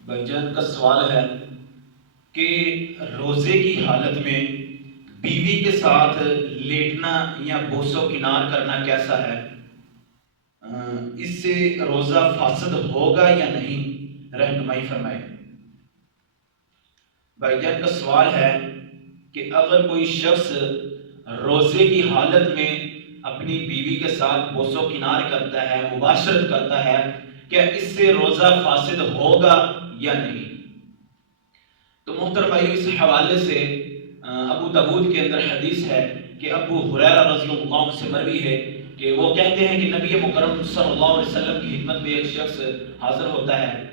بھائی جان کا سوال ہے کہ روزے کی حالت میں بیوی کے ساتھ لیٹنا یا بوسو کنار کرنا کیسا ہے؟ اس سے روزہ فاسد ہوگا یا نہیں؟ رہنمائی فرمائے۔ بھائی جان کا سوال ہے کہ اگر کوئی شخص روزے کی حالت میں اپنی بیوی کے ساتھ بوسو کنار کرتا ہے، مباشرت کرتا ہے، کیا اس سے روزہ فاسد ہوگا یا نہیں؟ تو محترم بھائی، اس حوالے سے ابو داود کے اندر حدیث ہے کہ ابو ہریرہ رضی اللہ عنہ سے مروی ہے کہ وہ کہتے ہیں کہ نبی مکرم صلی اللہ علیہ وسلم کی خدمت میں ایک شخص حاضر ہوتا ہے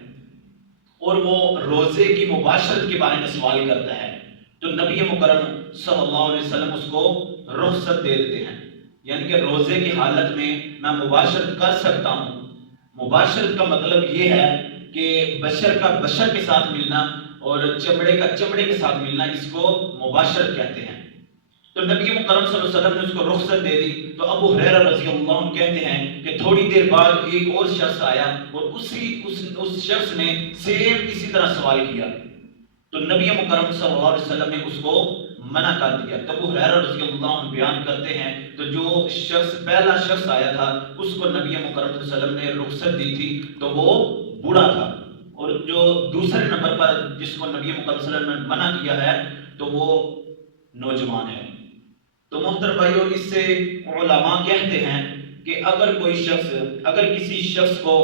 اور وہ روزے کی مباشرت کے بارے میں سوال کرتا ہے، تو نبی مکرم صلی اللہ علیہ وسلم اس کو رخصت دے دیتے ہیں، یعنی کہ روزے کی حالت میں میں مباشرت کر سکتا ہوں۔ مباشرت کا مطلب یہ ہے کہ بشر کا بشر کے ساتھ ملنا اور چمڑے کا چمڑے کے ساتھ ملنا، اس کو مباشرت کہتے ہیں۔ تو نبی مکرم صلی اللہ علیہ وسلم نے اس کو رخصت دے دی۔ تو ابو ہریرہ رضی اللہ عنہ کہتے ہیں کہ تھوڑی دیر بعد ایک اور شخص آیا اور اس شخص نے سیم اسی طرح سوال کیا، تو نبی مکرم صلی اللہ علیہ وسلم نے اس کو منع کر دیا۔ تو ابو ہریرہ رضی اللہ عنہ بیان کرتے ہیں تو جو پہلا شخص آیا تھا اس کو نبی مکرم صلی اللہ علیہ وسلم نے رخصت دی تھی تو وہ بوڑھا تھا، اور جو دوسرے نمبر پر جس کو نبی مکرم صلی اللہ علیہ وسلم نے منع کیا ہے تو وہ نوجوان ہے۔ تو محترم بھائیو، اس سے علماء کہتے ہیں کہ اگر کسی شخص کو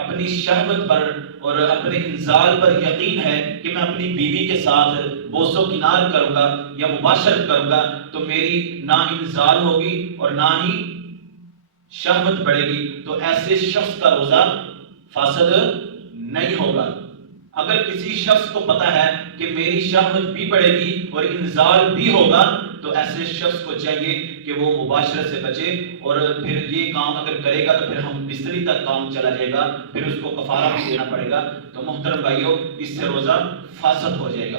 اپنی شہوت پر اور اپنے انزال پر یقین ہے کہ میں اپنی بیوی کے ساتھ بوسو کنار کروں گا یا مباشرت کروں گا تو میری نہ انزال ہوگی اور نہ ہی شہوت بڑھے گی، تو ایسے شخص کا روزہ فاسد نہیں ہوگا۔ اگر کسی شخص کو پتا ہے کہ میری شہوت بھی بڑھے گی اور انزال بھی ہوگا تو ایسے شخص کو چاہیے کہ وہ مباشرت سے بچے، اور پھر یہ کام اگر کرے گا تو پھر ہم بستری تک کام چلا جائے گا، پھر اس کو کفارہ بھی دینا پڑے گا۔ تو محترم بھائیوں، اس سے روزہ فاسد ہو جائے گا۔